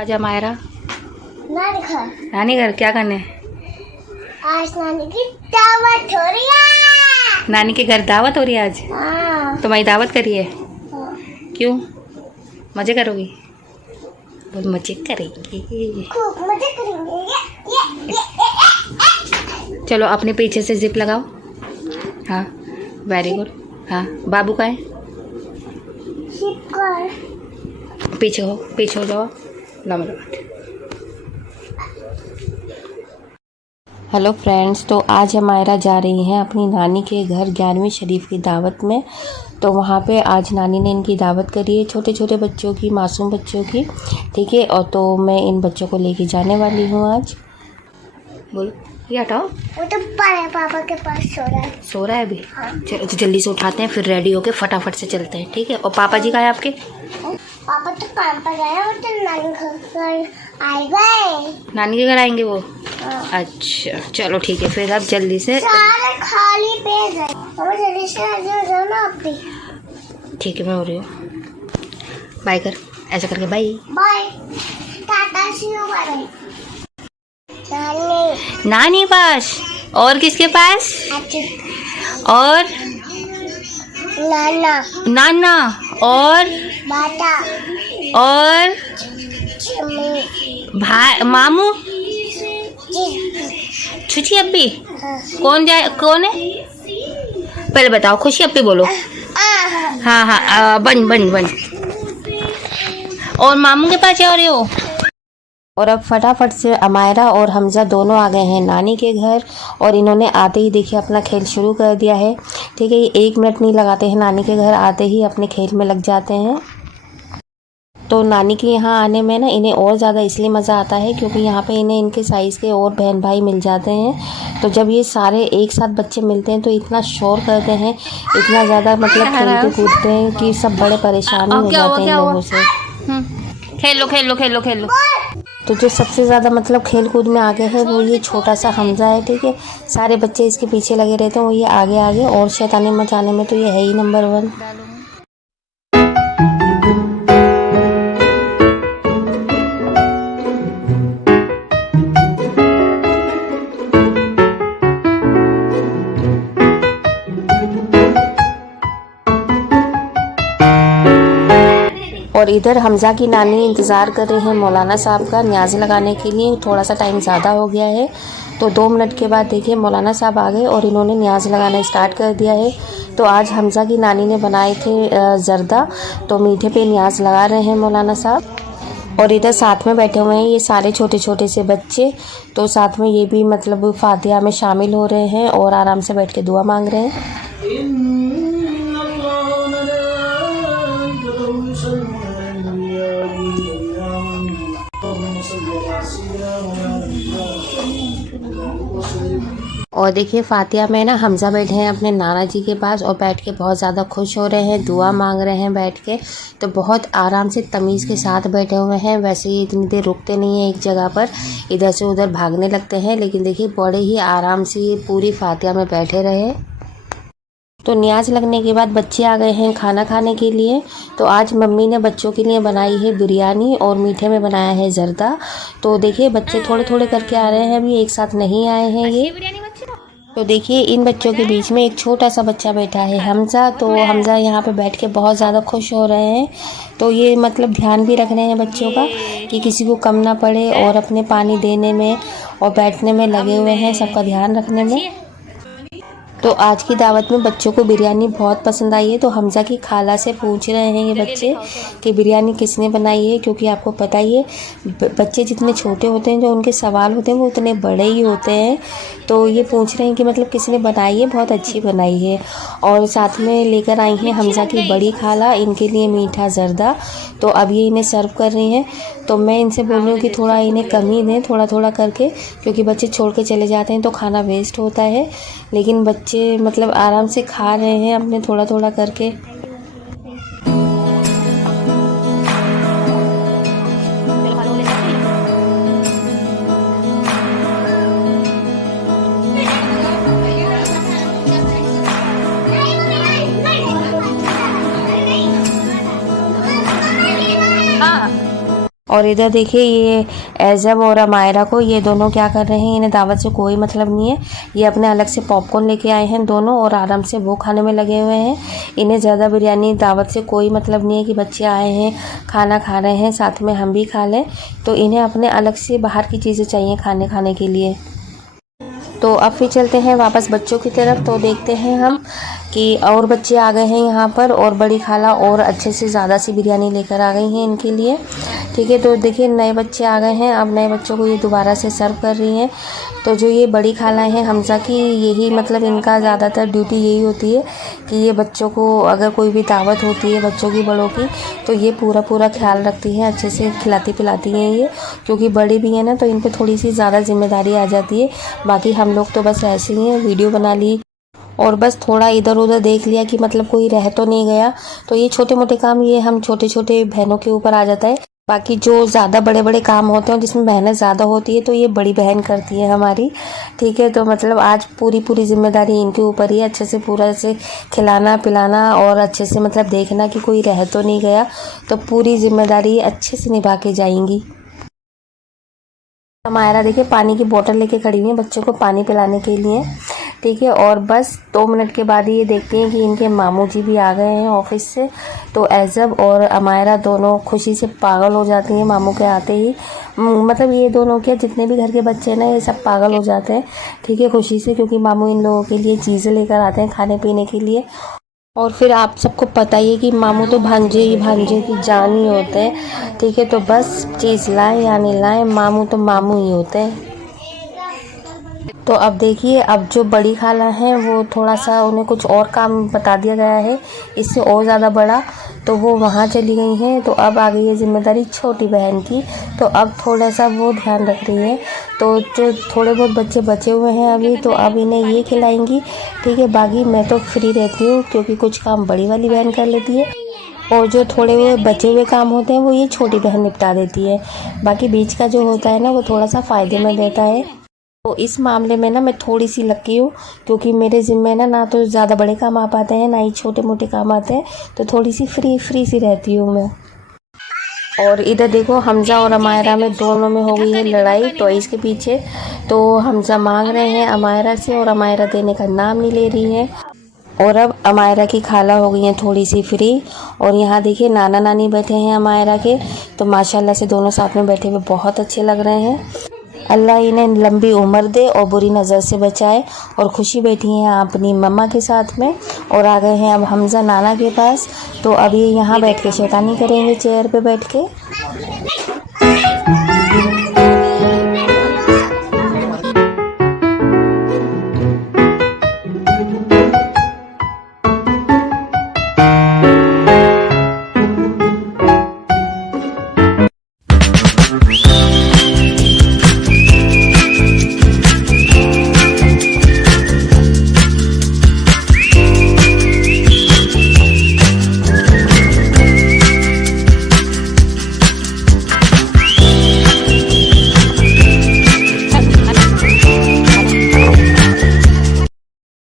आजा मायरा। नानी घर। नानी घर क्या करने? आज नानी की दावत हो रही है। नानी के घर दावत हो रही है आज? हाँ। तुम्हारी दावत करी है? हाँ। क्यों? मजे करोगी? बोल मजे करेंगे। खूब मजे करेंगे। चलो अपने पीछे से जिप लगाओ। हाँ वेरी गुड। हाँ बाबू का है? जिप कर। पीछे हो जाओ। लंबा। हेलो फ्रेंड्स, तो आज हमारा जा रही हैं अपनी नानी के घर 11वीं शरीफ की दावत में। तो वहाँ पे आज नानी ने इनकी दावत करी है, छोटे छोटे बच्चों की, मासूम बच्चों की। ठीक है, और तो मैं इन बच्चों को लेके जाने वाली हूँ आज। बोलो, ये हटाओ। वो तो पापा के पास सो रहा है अभी? हाँ। चलो जल्दी से उठाते हैं, फिर रेडी होके फटाफट से चलते हैं। ठीक है। और पापा जी कहाँ हैं आपके? पापा तो काम पर गए, वो तो नानी घर आए गए। नानी के घर आएंगे वो? हाँ। अच्छा चलो ठीक है, फिर आप जल्दी से। सारे खाली पेज है, हमें जल्दी से आ जाओ ना आप भी। ठीक है, मैं हो रही हूँ। बाय कर, ऐसा करके bye bye. Tata see you bye. नानी। नानी पास? और किसके पास? और नाना। नाना और बाटा। और भाई मामू। खुशी अब्बी? कौन है? पहले बताओ, खुशी अब्बी बोलो। हाँ हाँ बन। और मामू के पास जा रहे हो? और अब फटाफट से अमायरा और हमजा दोनों आ गए हैं नानी के घर। और इन्होंने आते ही देखिए अपना खेल शुरू कर दिया है। ठीक है, ये 1 मिनट नहीं लगाते हैं, नानी के घर आते ही अपने खेल में लग जाते हैं। तो नानी के यहाँ आने में ना इन्हें और ज़्यादा इसलिए मज़ा आता है क्योंकि यहाँ पे इन्हें इनके साइज़ के और बहन भाई मिल जाते हैं। तो जब ये सारे एक साथ बच्चे मिलते हैं तो इतना शोर करते हैं, इतना ज़्यादा मतलब खेलते कूदते हैं कि सब बड़े परेशान हो जाते हैं इन लोगों से। खेलो। तो जो सबसे ज़्यादा मतलब खेल कूद में आगे है वो ये छोटा सा हमजा है। ठीक है, सारे बच्चे इसके पीछे लगे रहते हैं, वो ये आगे और शैतानी मचाने में तो ये है ही नंबर 1। और इधर हमजा की नानी इंतज़ार कर रही है मौलाना साहब का न्याज़ लगाने के लिए। थोड़ा सा टाइम ज़्यादा हो गया है, तो 2 मिनट के बाद देखिए मौलाना साहब आ गए और इन्होंने न्याज़ लगाना स्टार्ट कर दिया है। तो आज हमजा की नानी ने बनाए थे ज़र्दा, तो मीठे पे न्याज़ लगा रहे हैं मौलाना साहब। और इधर साथ में बैठे हुए हैं ये सारे छोटे छोटे से बच्चे, तो साथ में ये भी मतलब फातिहा में शामिल हो रहे हैं और आराम से बैठ के दुआ मांग रहे हैं। और देखिए फातिहा में ना हमजा बैठे हैं अपने नाना जी के पास और बैठ के बहुत ज़्यादा खुश हो रहे हैं, दुआ मांग रहे हैं बैठ के। तो बहुत आराम से तमीज़ के साथ बैठे हुए हैं। वैसे ही इतनी देर रुकते नहीं हैं एक जगह पर, इधर से उधर भागने लगते हैं, लेकिन देखिए बड़े ही आराम से ये पूरी फातिहा में बैठे रहे। तो न्याज लगने के बाद बच्चे आ गए हैं खाना खाने के लिए। तो आज मम्मी ने बच्चों के लिए बनाई है बिरयानी और मीठे में बनाया है ज़र्दा। तो देखिए बच्चे थोड़े थोड़े करके आ रहे हैं, अभी एक साथ नहीं आए हैं ये। तो देखिए इन बच्चों के बीच में एक छोटा सा बच्चा बैठा है हमजा। तो हमजा यहाँ पे बैठ के बहुत ज़्यादा खुश हो रहे हैं। तो ये मतलब ध्यान भी रख रहे हैं बच्चों का कि किसी को कम ना पड़े, और अपने पानी देने में और बैठने में लगे हुए हैं, सबका ध्यान रखने में। तो आज की दावत में बच्चों को बिरयानी बहुत पसंद आई है। तो हमजा की खाला से पूछ रहे हैं ये बच्चे कि बिरयानी किसने बनाई है, क्योंकि आपको पता ही है बच्चे जितने छोटे होते हैं जो उनके सवाल होते हैं वो उतने बड़े ही होते हैं। तो ये पूछ रहे हैं कि मतलब किसने बनाई है, बहुत अच्छी बनाई है। और साथ में लेकर आई हैं हमजा की बड़ी खाला इनके लिए मीठा ज़र्दा। तो अब ये इन्हें सर्व कर रही हैं। तो मैं इनसे बोल रही हूँ कि थोड़ा इन्हें कम ही दें, थोड़ा थोड़ा करके, क्योंकि बच्चे छोड़ के चले जाते हैं तो खाना वेस्ट होता है। लेकिन बच्चे मतलब आराम से खा रहे हैं अपने थोड़ा थोड़ा करके। और इधर देखिए ये एज़ब और अमायरा को, ये दोनों क्या कर रहे हैं, इन्हें दावत से कोई मतलब नहीं है। ये अपने अलग से पॉपकॉर्न लेके आए हैं दोनों और आराम से वो खाने में लगे हुए हैं। इन्हें ज़्यादा बिरयानी दावत से कोई मतलब नहीं है कि बच्चे आए हैं खाना खा रहे हैं साथ में हम भी खा लें, तो इन्हें अपने अलग से बाहर की चीज़ें चाहिए खाने के लिए। तो अब फिर चलते हैं वापस बच्चों की तरफ, तो देखते हैं हम कि और बच्चे आ गए हैं यहाँ पर और बड़ी खाला और अच्छे से ज़्यादा सी बिरयानी लेकर आ गई हैं इनके लिए। ठीक है, तो देखिए नए बच्चे आ गए हैं, अब नए बच्चों को ये दोबारा से सर्व कर रही हैं। तो जो ये बड़ी खाला है हमज़ा की, यही मतलब इनका ज़्यादातर ड्यूटी यही होती है कि ये बच्चों को अगर कोई भी दावत होती है बच्चों की बड़ों की, तो ये पूरा ख्याल रखती है, अच्छे से खिलाती पिलाती हैं ये, क्योंकि बड़ी भी है ना तो इन पर थोड़ी सी ज़्यादा जिम्मेदारी आ जाती है। बाकी हम लोग तो बस ऐसे ही हैं, वीडियो बना ली और बस थोड़ा इधर उधर देख लिया कि मतलब कोई रह तो नहीं गया। तो ये छोटे मोटे काम ये हम छोटे छोटे बहनों के ऊपर आ जाता है। बाकी जो ज़्यादा बड़े बड़े काम होते हैं जिसमें मेहनत ज़्यादा होती है तो ये बड़ी बहन करती है हमारी। ठीक है, तो मतलब आज पूरी जिम्मेदारी इनके ऊपर ही है, अच्छे से पूरा से खिलाना पिलाना और अच्छे से मतलब देखना कि कोई रह तो नहीं गया, तो पूरी जिम्मेदारी अच्छे से निभा के जाएंगी। अमायरा देखिए पानी की बोतल लेके खड़ी हुई है बच्चों को पानी पिलाने के लिए। ठीक है, और बस 2 मिनट के बाद ये देखते हैं कि इनके मामू जी भी आ गए हैं ऑफिस से। तो एज़ब और अमायरा दोनों खुशी से पागल हो जाती हैं मामू के आते ही। मतलब ये दोनों क्या, जितने भी घर के बच्चे हैं ना ये सब पागल हो जाते हैं। ठीक है, खुशी से, क्योंकि मामू इन लोगों के लिए चीज़ें लेकर आते हैं खाने पीने के लिए। और फिर आप सबको पता ही है कि मामू तो भांजे की जान ही होते हैं। ठीक है, तो बस चीज़ लाएं या नहीं लाएं, मामू तो मामू ही होते हैं। तो अब देखिए, अब जो बड़ी खाला हैं वो थोड़ा सा उन्हें कुछ और काम बता दिया गया है इससे और ज़्यादा बड़ा, तो वो वहाँ चली गई हैं। तो अब आ गई है जिम्मेदारी छोटी बहन की, तो अब थोड़ा सा वो ध्यान रख रही है। तो जो थोड़े बहुत बच्चे बचे हुए हैं अभी, तो अब इन्हें ये खिलाएंगी। ठीक है, बाकी मैं तो फ्री रहती हूँ क्योंकि कुछ काम बड़ी वाली बहन कर लेती है और जो थोड़े हुए बचे हुए काम होते हैं वो ये छोटी बहन निपटा देती है। बाकी बीच का जो होता है ना वो थोड़ा सा फ़ायदे में देता है। तो इस मामले में ना मैं थोड़ी सी लकी हूँ, क्योंकि मेरे ज़िम्मे ना तो ज़्यादा बड़े काम आ पाते हैं ना ही छोटे मोटे काम आते हैं, तो थोड़ी सी फ्री सी रहती हूँ मैं। और इधर देखो हमज़ा और अमायरा में दोनों में हो गई है लड़ाई टॉयज़ के पीछे। तो हमज़ा मांग रहे हैं अमायरा से और अमायरा देने का नाम नहीं ले रही है। और अब अमायरा की खाला हो गई हैं थोड़ी सी फ्री। और यहाँ देखिए नाना नानी बैठे हैं अमायरा के, तो माशाल्लाह से दोनों साथ में बैठे हुए बहुत अच्छे लग रहे हैं। अल्लाह इन्हें लंबी उम्र दे और बुरी नज़र से बचाए। और खुशी बैठी हैं अपनी मम्मा के साथ में और आ गए हैं अब हमज़ा नाना के पास। तो अब ये यहाँ बैठ के शैतानी करेंगे चेयर पे बैठ के।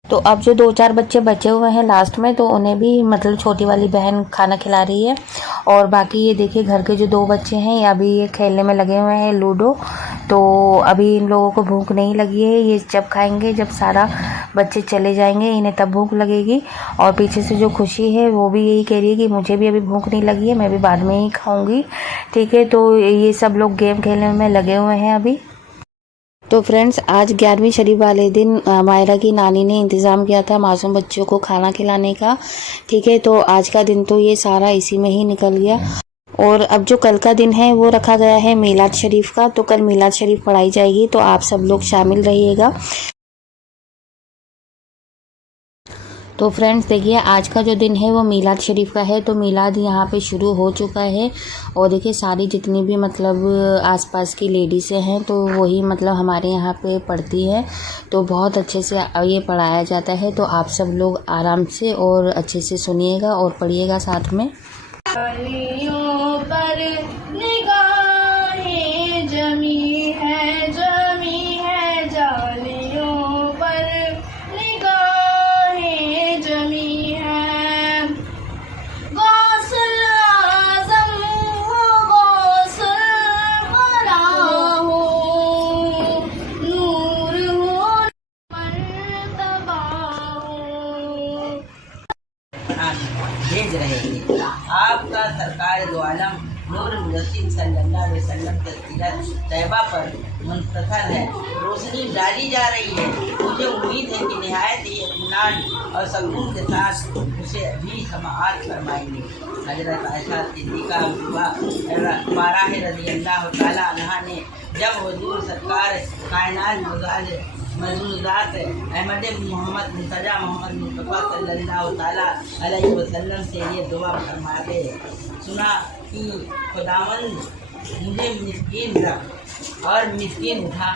तो अब जो 2-4 बच्चे बचे हुए हैं लास्ट में, तो उन्हें भी मतलब छोटी वाली बहन खाना खिला रही है। और बाकी ये देखिए घर के जो 2 बच्चे हैं अभी ये खेलने में लगे हुए हैं लूडो। तो अभी इन लोगों को भूख नहीं लगी है, ये जब खाएंगे, जब सारा बच्चे चले जाएंगे इन्हें तब भूख लगेगी। और पीछे से जो खुशी है वो भी यही कह रही है कि मुझे भी अभी भूख नहीं लगी है, मैं भी बाद में ही खाऊंगी। ठीक है, तो ये सब लोग गेम खेलने में लगे हुए हैं अभी। तो फ्रेंड्स, आज 11वीं शरीफ वाले दिन अमायरा की नानी ने इंतज़ाम किया था मासूम बच्चों को खाना खिलाने का। ठीक है, तो आज का दिन तो ये सारा इसी में ही निकल गया। और अब जो कल का दिन है वो रखा गया है मीलाद शरीफ का, तो कल मीलाद शरीफ पढ़ाई जाएगी, तो आप सब लोग शामिल रहिएगा। तो फ्रेंड्स देखिए, आज का जो दिन है वो मीलाद शरीफ का है। तो मीलाद यहाँ पे शुरू हो चुका है। और देखिए सारी जितनी भी मतलब आसपास की लेडीज़ें हैं तो वही मतलब हमारे यहाँ पे पढ़ती है। तो बहुत अच्छे से ये पढ़ाया जाता है। तो आप सब लोग आराम से और अच्छे से सुनिएगा और पढ़िएगा साथ में। सल्लल्लाहु अलैहि वसल्लम तस्वीर तैयबा पर मुंतसर है। रोशनी डाली जा रही है। मुझे उम्मीद है कि निहायत ही इत्मीनान और सकून के साथ उसे भी समाअत फरमाएंगे। हजरत आयशा सिद्दीक़ा बारह रज़ी अल्लाह तआला अन्हा ने जब हुजूर सरकार कायनात मौजूदात अहमद मोहम्मद मुर्तज़ा मोहम्मद मुस्तफ़ा सल्लल्लाहु तआला अलैहि वसल्लम से ये दुआ फरमाते सुना कि खुदावंद मुझे मिस्कीन रख और मिस्कीन उठा,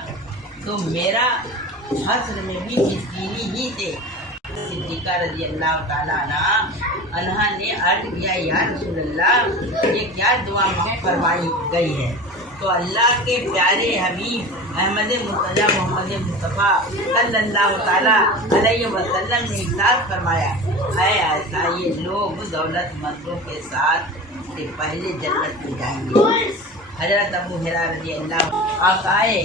तो मेरा हस्र में भी मिस्कीनी ही थे। सिद्दीक़ा रज़ी अल्लाह तआला अन्हा ने अर्ज़ किया, या रसूलल्लाह, ये क्या दुआ फरमाई गई है? तो अल्लाह के प्यारे हबीब अहमद मुर्तज़ा मोहम्मद मुस्तफ़ा सल्लल्लाहु तआला अलैहि वसल्लम ने इरशाद फरमाया, है ऐसा ये लोग दौलतमंदों के साथ से पहले जन्नत में जाएंगे। हजरत अबू हुरैरा रज़ी अल्लाह आकाए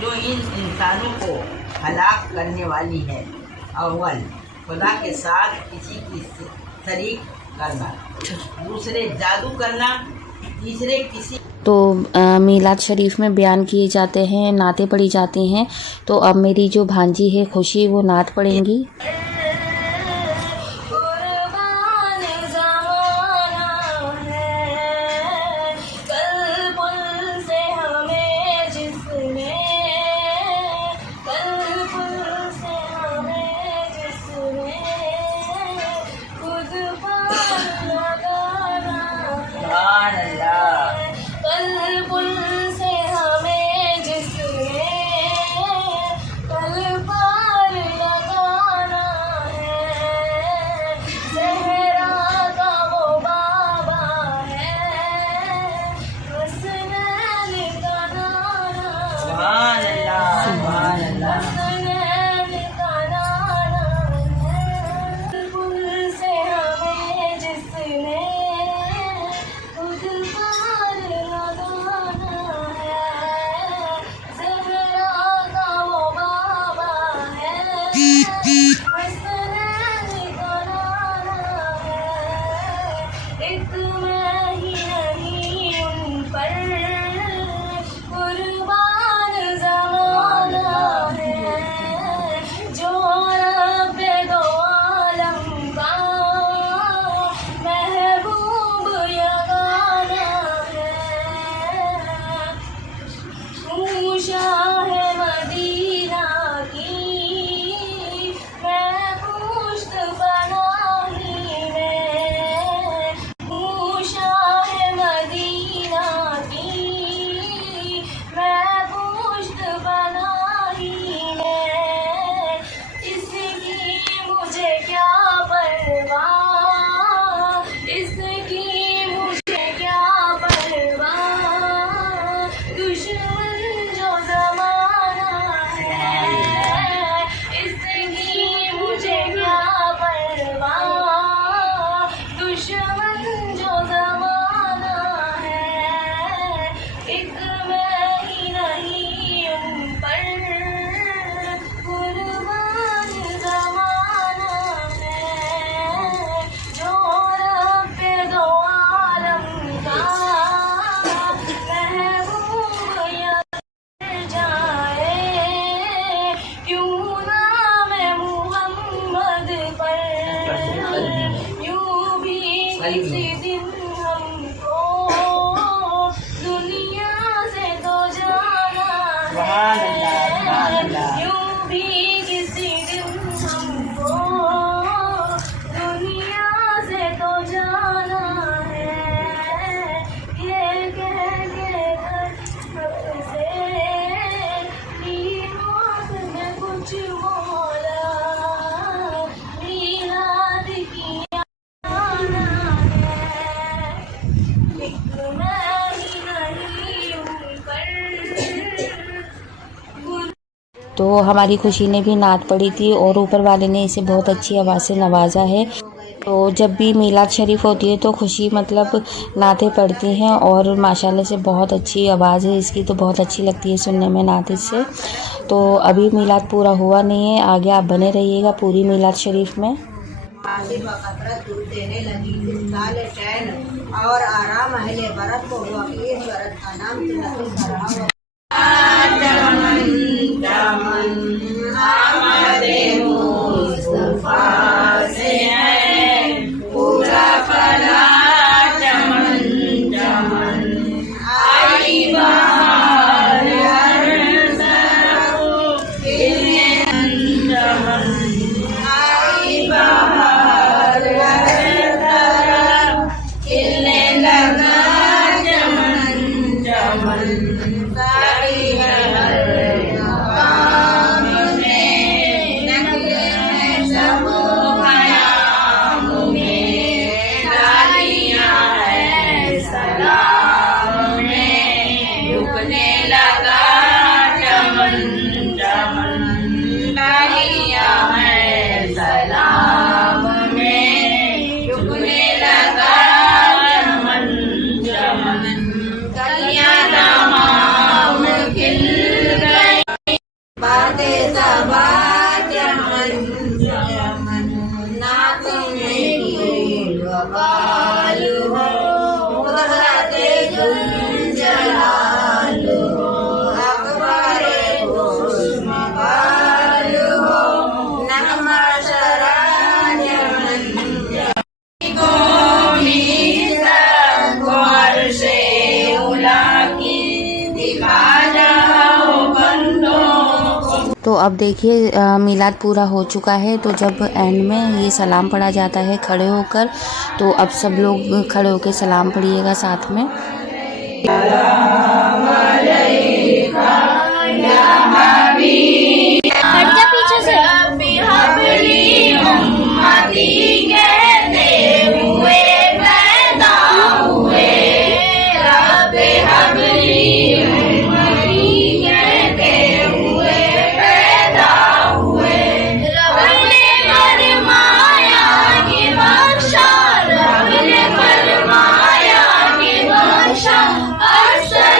जो इन इंसानों को हलाक करने वाली है, अव्वल खुदा के साथ किसी की शरीक करना, दूसरे जादू करना, तीसरे किसी। तो मीलाद शरीफ में बयान किए जाते हैं, नातें पढ़ी जाती हैं। तो अब मेरी जो भांजी है खुशी, वो नात पढ़ेंगी। किसी दिन हमको दुनिया से तो जाना है, यूं भी किसी दिन हमको दुनिया से तो जाना है। ये कह के घर से की मौत में कुछ बोला, मीलाद की तो हमारी खुशी ने भी नात पढ़ी थी और ऊपर वाले ने इसे बहुत अच्छी आवाज़ से नवाजा है। तो जब भी मीलाद शरीफ होती है तो खुशी मतलब नातें पढ़ती हैं और माशाल्लाह से बहुत अच्छी आवाज़ है इसकी, तो बहुत अच्छी लगती है सुनने में नात इससे। तो अभी मीलाद पूरा हुआ नहीं है, आगे आप बने रहिएगा पूरी मीलाद शरीफ में। और आराम अहले बरत को हुआ कि इस बरत का नाम तिलक रहा। तो अब देखिए मिलाद पूरा हो चुका है। तो जब एंड में ये सलाम पढ़ा जाता है खड़े होकर, तो अब सब लोग खड़े होकर सलाम पढ़िएगा साथ में। पीछे से Arsa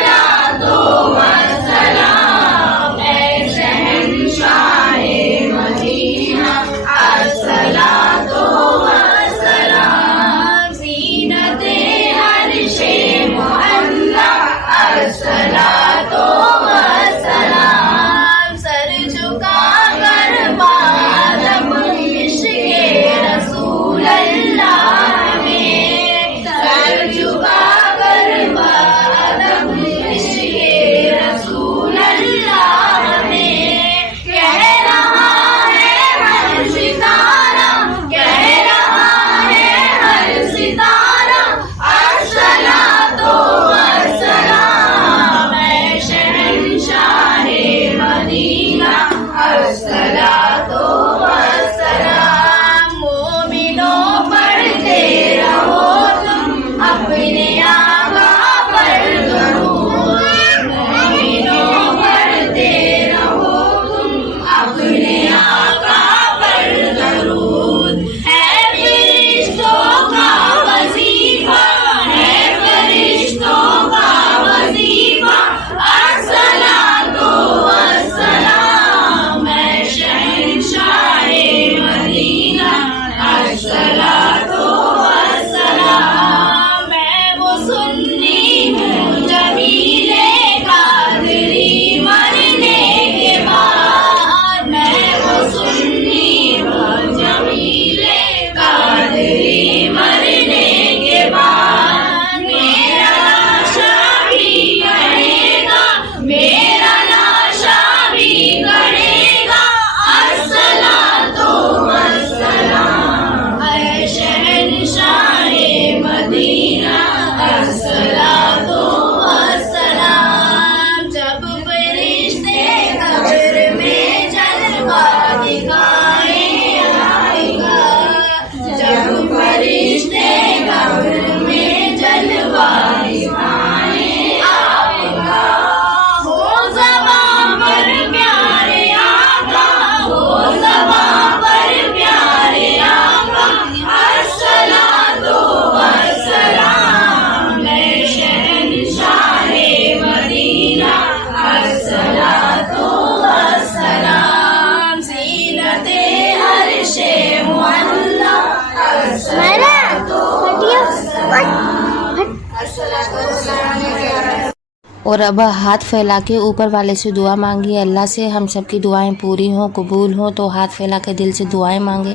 और अब हाथ फैला के ऊपर वाले से दुआ मांगी, अल्लाह से हम सबकी दुआएं पूरी हों, कबूल हों। तो हाथ फैला के दिल से दुआएं मांगे।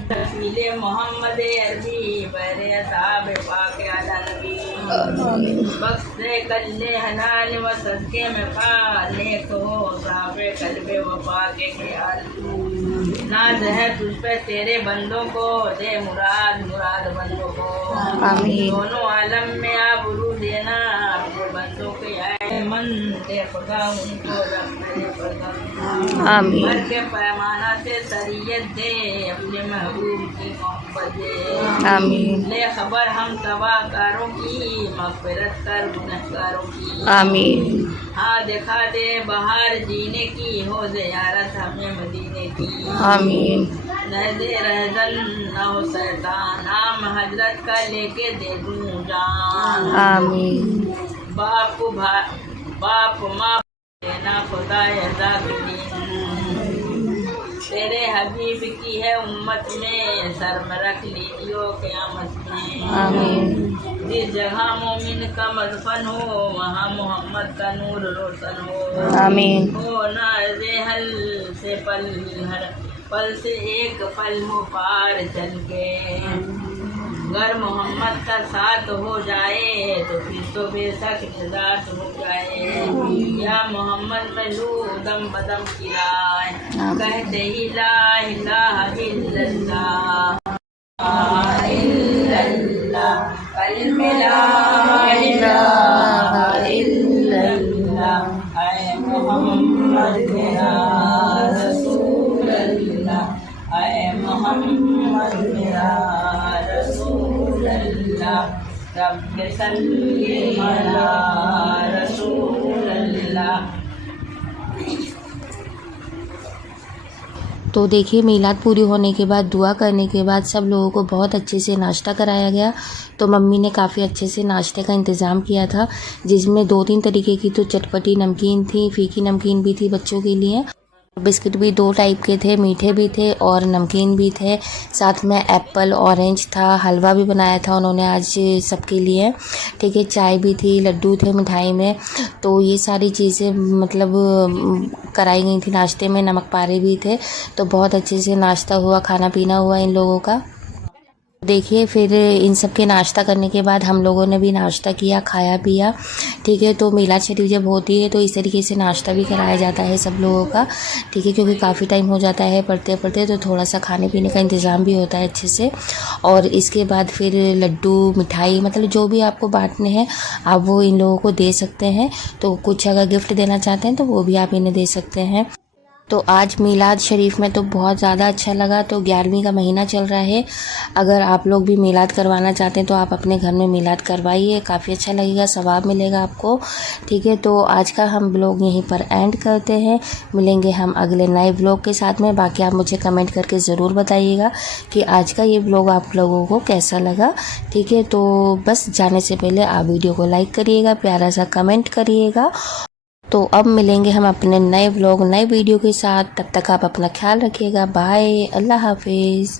मोहम्मद अरबी बरे साहब पाक आला नबी बख्शे कल्ले हलाल व सदके में पाले को साबे कल्बे वफा के ख्याल नाज है तुझ पे तेरे बंदों को, दे मुराद मुराद बंदों को। आमीन। दोनों आलम में आबरू देना अपने बंदों के आए मन दे खुदा उनको रखने पसंद। आमीन। भर के पैमाना से शरीयत दे अपने महबूब की मोहब्बत दे। आमीन। ले खबर हम तबाहकारों की, मग़फ़िरत कर गुनहगारों की। आमीन। हाँ दिखा दे बहार जीने की, हो ज़ियारत हमें मदीने की। आमीन। न दे रहजन न हो शैतान, नाम हजरत का लेके दे दूँ जान। आमीन। बाप माँ देना खुदा तेरे हबीब की है उम्मत में, सर में रख लीजियो क़यामत में। आमीन। जिस जगह मोमिन का मदफन हो, वहाँ मोहम्मद का नूर रोशन हो। आमीन। हो ना हल से पल से एक पल हो पार चल के, अगर मोहम्मद का साथ हो जाए तो फिर तो बेशक निजात हो जाए। या मोहम्मद में लू दम बदम की राय, कहते ही ला इलाहा इल्लल्लाह कल में ला इलाहा इल्लल्लाह। ऐ मोहम्मद मेरा रसूल अल्लाह, ऐ मोहम्मद मेरा रसूल अल्लाह। रब्बि सल्लि अला रसूल अल्लाह। तो देखिए मीलाद पूरी होने के बाद दुआ करने के बाद सब लोगों को बहुत अच्छे से नाश्ता कराया गया। तो मम्मी ने काफ़ी अच्छे से नाश्ते का इंतज़ाम किया था, जिसमें 2-3 तरीके की तो चटपटी नमकीन थी, फीकी नमकीन भी थी बच्चों के लिए। बिस्किट भी 2 टाइप के थे, मीठे भी थे और नमकीन भी थे। साथ में एप्पल ऑरेंज था, हलवा भी बनाया था उन्होंने आज सबके लिए। ठीक है, चाय भी थी, लड्डू थे मिठाई में। तो ये सारी चीज़ें मतलब कराई गई थी नाश्ते में। नमक पारे भी थे। तो बहुत अच्छे से नाश्ता हुआ, खाना पीना हुआ इन लोगों का। देखिए फिर इन सब के नाश्ता करने के बाद हम लोगों ने भी नाश्ता किया, खाया पिया। ठीक है, तो मीलाद शरीफ जब होती है तो इस तरीके से नाश्ता भी कराया जाता है सब लोगों का। ठीक है, क्योंकि काफ़ी टाइम हो जाता है पढ़ते पढ़ते, तो थोड़ा सा खाने पीने का इंतज़ाम भी होता है अच्छे से। और इसके बाद फिर लड्डू मिठाई मतलब जो भी आपको बांटने हैं आप वो इन लोगों को दे सकते हैं। तो कुछ अगर गिफ्ट देना चाहते हैं तो वो भी आप इन्हें दे सकते हैं। तो आज मीलाद शरीफ में तो बहुत ज़्यादा अच्छा लगा। तो 11वीं का महीना चल रहा है, अगर आप लोग भी मीलाद करवाना चाहते हैं तो आप अपने घर में मीलाद करवाइए, काफ़ी अच्छा लगेगा, सवाब मिलेगा आपको। ठीक है, तो आज का हम ब्लॉग यहीं पर एंड करते हैं। मिलेंगे हम अगले नए ब्लॉग के साथ में। बाकी आप मुझे कमेंट करके ज़रूर बताइएगा कि आज का ये ब्लॉग आप लोगों को कैसा लगा। ठीक है, तो बस जाने से पहले आप वीडियो को लाइक करिएगा, प्यारा सा कमेंट करिएगा। तो अब मिलेंगे हम अपने नए व्लॉग नए वीडियो के साथ। तब तक आप अपना ख्याल रखिएगा। बाय, अल्लाह हाफिज़।